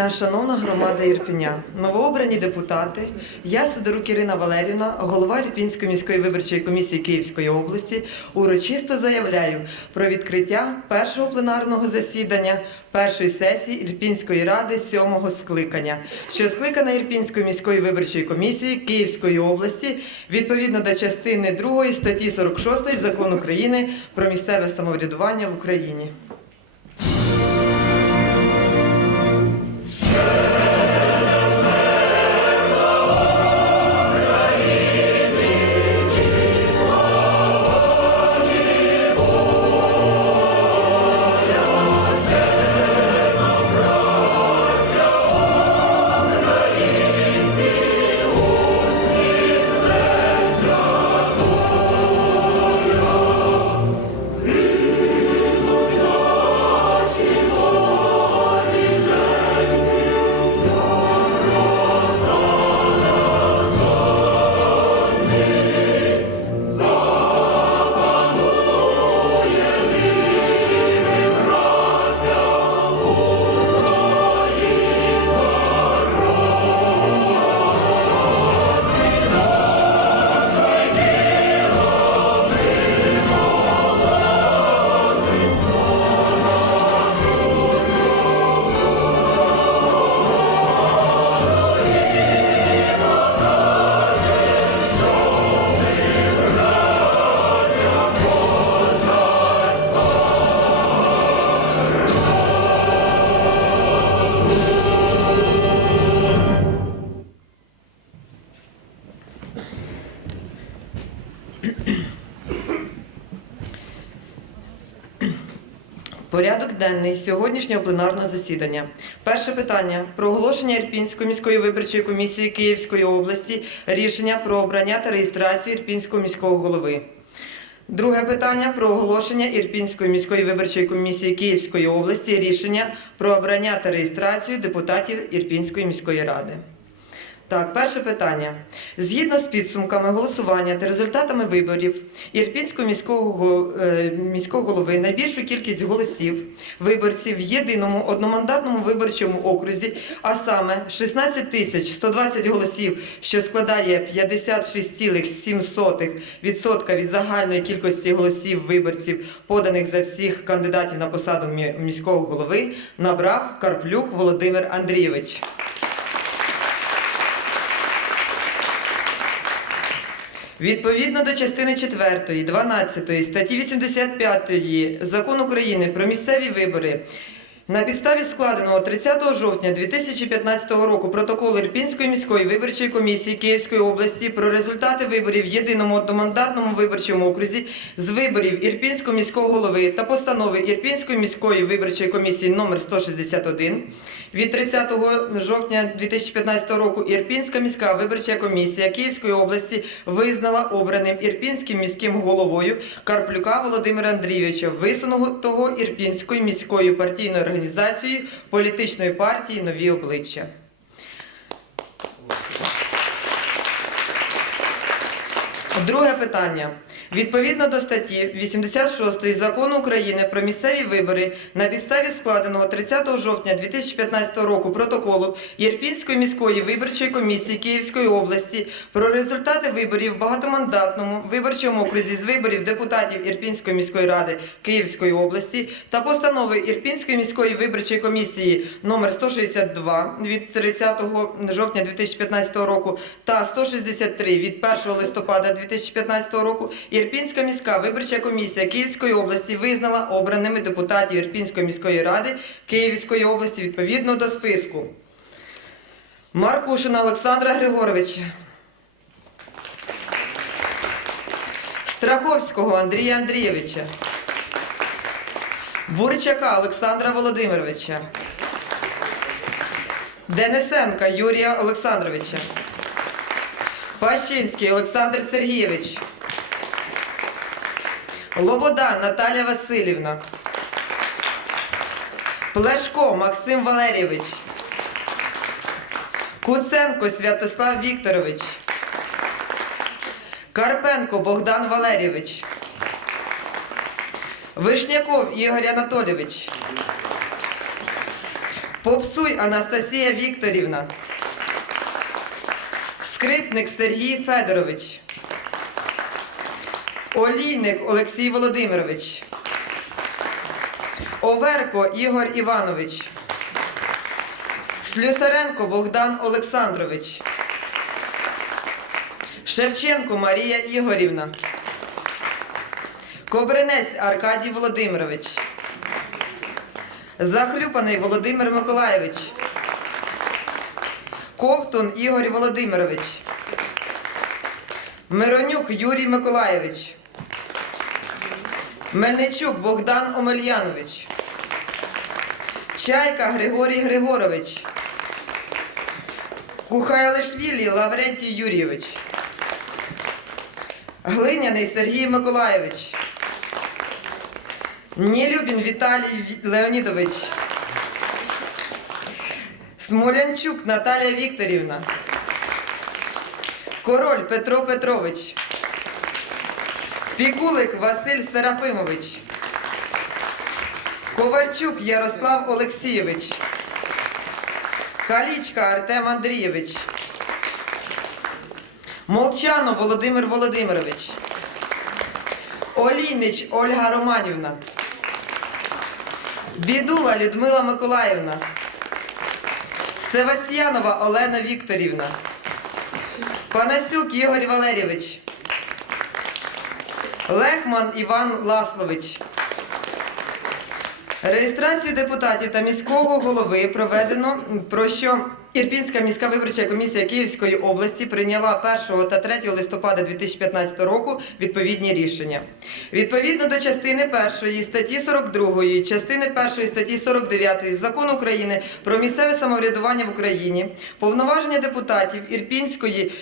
дня, шановна громада Ірпеня, новообрані депутати. Я Сидорук Ірина Валерівна, голова Ірпінської міської виборчої комісії Київської області, урочисто заявляю про відкриття першого пленарного засідання першої сесії Ірпінської ради сьомого скликання, що скликана Ірпінською міською виборчою комісією Київської області відповідно до частини 2 статті 46 Закону України про місцеве самоврядування в Україні. Денний сьогоднішнього пленарного засідання. Перше питання про оголошення Ірпінської міської виборчої комісії Київської області рішення про обрання та реєстрацію Ірпінського міського голови. Друге питання про оголошення Ірпінської міської виборчої комісії Київської області рішення про обрання та реєстрацію депутатів Ірпінської міської ради. Так, перше питання. Згідно з підсумками голосування та результатами виборів Ірпінського міського, е, міського голови найбільшу кількість голосів виборців в єдиному одномандатному виборчому окрузі, а саме 16 тисяч 120 голосів, що складає 56,7% від загальної кількості голосів виборців, поданих за всіх кандидатів на посаду мі- міського голови, набрав Карплюк Володимир Андрійович. Відповідно до частини 4, 12 статті 85 Закону України про місцеві вибори на підставі складеного 30 жовтня 2015 року протоколу Ірпінської міської виборчої комісії Київської області про результати виборів в єдиному одномандатному виборчому окрузі з виборів Ірпінського міського голови та постанови Ірпінської міської виборчої комісії номер 161 від 30 жовтня 2015 року Ірпінська міська виборча комісія Київської області визнала обраним Ірпінським міським головою Карплюка Володимира Андрійовича, висунутого Ірпінською міською партійною організацією політичної партії Нові обличчя. Друге питання. Відповідно до статті 86 Закону України про місцеві вибори на підставі складеного 30 жовтня 2015 року протоколу Єрпінської міської виборчої комісії Київської області про результати виборів в багатомандатному виборчому окрузі з виборів депутатів Ірпінської міської ради Київської області та постанови Ірпінської міської виборчої комісії номер 162 від 30 жовтня 2015 року та 163 від 1 листопада 2015 року Ірпінська міська виборча комісія Київської області визнала обраними депутатів Ірпінської міської ради Київської області відповідно до списку. Маркушина Олександра Григоровича. Страховського Андрія Андрійовича. Бурчака Олександра Володимировича. Денисенка Юрія Олександровича. Пащинський Олександр Сергійович. Лобода Наталя Васильівна. Плешко Максим Валерійович. Куценко Святослав Вікторович. Карпенко Богдан Валерійович. Вишняков Ігор Анатолійович. Попсуй Анастасія Вікторівна. Скрипник Сергій Федорович. Олійник Олексій Володимирович. Оверко Ігор Іванович. Слюсаренко Богдан Олександрович. Шевченко Марія Ігорівна. Кобринець Аркадій Володимирович. Захлюпаний Володимир Миколаєвич. Ковтун Ігор Володимирович. Миронюк Юрій Миколаєвич. Мельничук Богдан Омельянович. Чайка Григорій Григорович. Кухайлишвілі Лаврентій Юрійович. Глиняний Сергій Миколаєвич. Нелюбін Віталій Леонідович. Смолянчук Наталія Вікторівна. Король Петро Петрович. Пікулик Василь Серафимович. Ковальчук Ярослав Олексійович. Калічка Артем Андрійович. Молчанов Володимир Володимирович. Олійнич Ольга Романівна. Бідула Людмила Миколаївна. Севастьянова Олена Вікторівна. Панасюк Ігор Валерійович. Лехман Іван Ласлович. Реєстрацію депутатів та міського голови проведено, про що Ірпінська міська виборча комісія Київської області прийняла 1 та 3 листопада 2015 року відповідні рішення. Відповідно до частини 1 статті 42, частини 1 статті 49 Закону України про місцеве самоврядування в Україні, повноваження депутатів Ірпінської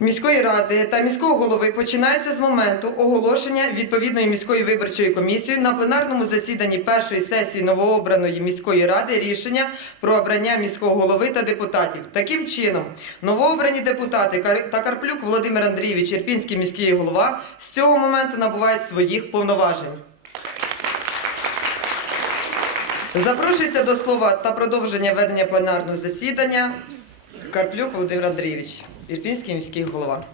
міської ради та міського голови починається з моменту оголошення відповідної міської виборчої комісії на пленарному засіданні першої сесії новообраної міської ради рішення про обрання міського голови та депутатів. Таким чином, новообрані депутати та Карплюк Володимир Андрійович, Ірпінський міський голова, з цього моменту набувають своїх повноважень. Запрошується до слова та продовження ведення пленарного засідання Карплюк Володимир Андрійович, Ірпінський міський голова.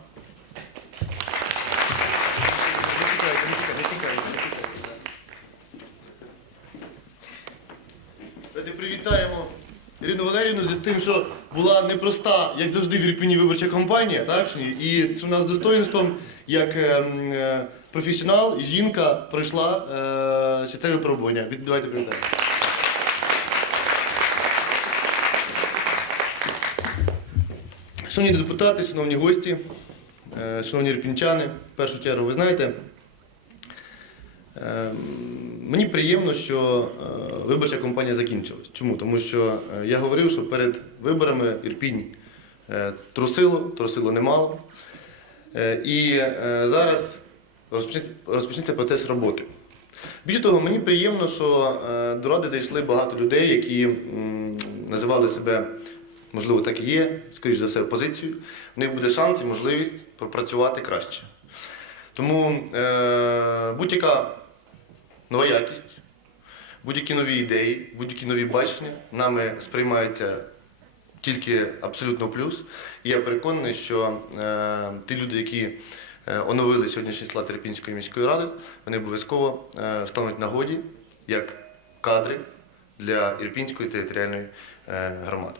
Привітаємо Ірину Валерівну з тим, що була непроста, як завжди, в Ірпіні виборча кампанія, так? і що вона з достоїнством, як е, е, професіонал, жінка пройшла це випробування. Давайте привітаємо. Шановні депутати, шановні гості, е, шановні ірпінчани, в першу чергу, ви знаєте, е, мені приємно, що е, виборча кампанія закінчилась. Чому? Тому що я говорив, що перед виборами Ірпінь трусило, трусило немало. І зараз розпочнеться- процес роботи. Більше того, мені приємно, що до ради зайшли багато людей, які називали себе, можливо, так і є, скоріш за все, опозицією. У них буде шанс і можливість пропрацювати краще. Тому е, будь-яка нова якість, будь-які нові ідеї, будь-які нові бачення нами сприймаються тільки абсолютно плюс. І я переконаний, що е, ті люди, які е, оновили сьогоднішній склад Терпінської міської ради, вони обов'язково е, стануть нагоді як кадри для Ірпінської територіальної е, громади.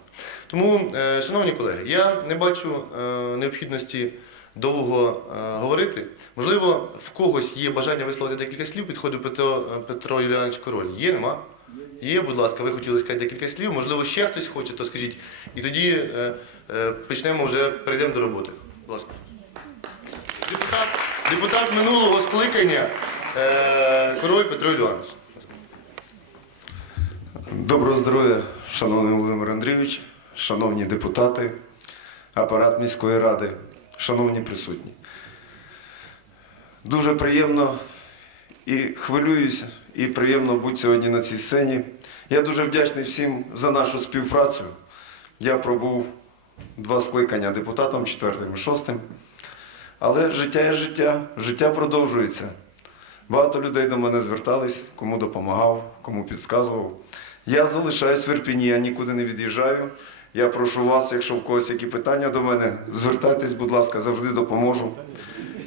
Тому, е, шановні колеги, я не бачу е, необхідності довго говорити. Можливо, в когось є бажання висловити декілька слів. Підходить Петро, Петро Юліанович Король. Є, нема? Є, будь ласка, ви хотіли сказати декілька слів. Можливо, ще хтось хоче, то скажіть. І тоді почнемо вже, перейдемо до роботи. Будь ласка. Депутат, депутат минулого скликання Король Петро Юліанович. Доброго здоров'я, шановний Володимир Андрійович, шановні депутати, апарат міської ради, шановні присутні. Дуже приємно і хвилююся, і приємно бути сьогодні на цій сцені. Я дуже вдячний всім за нашу співпрацю. Я пробув два скликання депутатом, четвертим і шостим. Але життя є життя, життя продовжується. Багато людей до мене звертались, кому допомагав, кому підказував. Я залишаюсь в Ірпіні, я нікуди не від'їжджаю. Я прошу вас, якщо в когось які питання до мене, звертайтесь, будь ласка, завжди допоможу.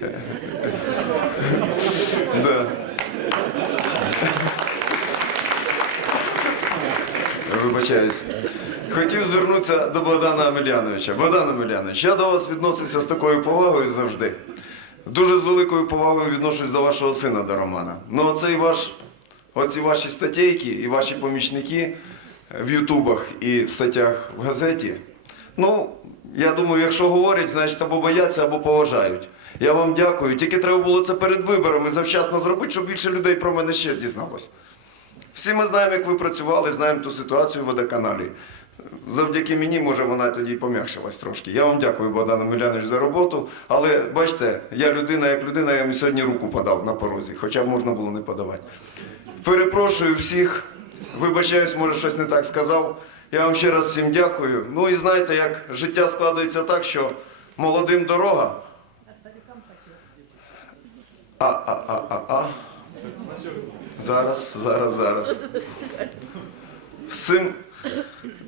Вибачаюсь. Хотів звернутися до Богдана Амеляновича. Богдан Амелянович, я до вас відносився з такою повагою завжди. Дуже з великою повагою відношусь до вашого сина, до Романа. Ну, оцей ваш, оці ваші статейки і ваші помічники в Ютубах і в статтях в газеті. Ну, я думаю, якщо говорять, значить або бояться, або поважають. Я вам дякую. Тільки треба було це перед виборами завчасно зробити, щоб більше людей про мене ще дізналось. Всі ми знаємо, як ви працювали, знаємо ту ситуацію в водоканалі. Завдяки мені, може, вона тоді пом'якшилась трошки. Я вам дякую, Богдан Милянович, за роботу. Але бачите, я людина як людина, я вам сьогодні руку подав на порозі, хоча можна було не подавати. Перепрошую всіх, вибачаюсь, може, щось не так сказав. Я вам ще раз всім дякую. Ну і знаєте, як життя складається так, що молодим дорога. А, а, а, а, а. Зараз, зараз, зараз. З цим,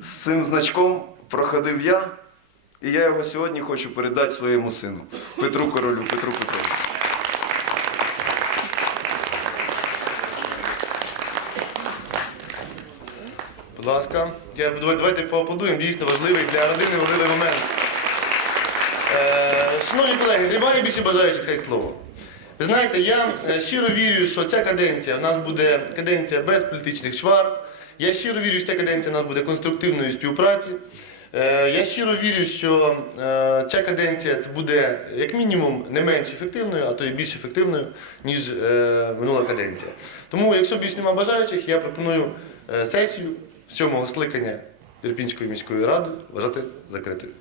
з цим значком проходив я, і я його сьогодні хочу передати своєму сину Петру Королю, Петру Петровичу. Будь ласка, я, давайте поаплодуємо, дійсно важливий для родини важливий момент. Е, шановні колеги, немає більше бажаючих хай слово. Ви знаєте, я е, щиро вірю, що ця каденція в нас буде каденція без політичних чвар. Я щиро вірю, що ця каденція в нас буде конструктивної співпраці. Е, Я щиро вірю, що е, ця каденція це буде як мінімум не менш ефективною, а то і більш ефективною, ніж е, минула каденція. Тому, якщо більш нема бажаючих, я пропоную е, сесію сьомого скликання Ірпінської міської ради вважати закритою.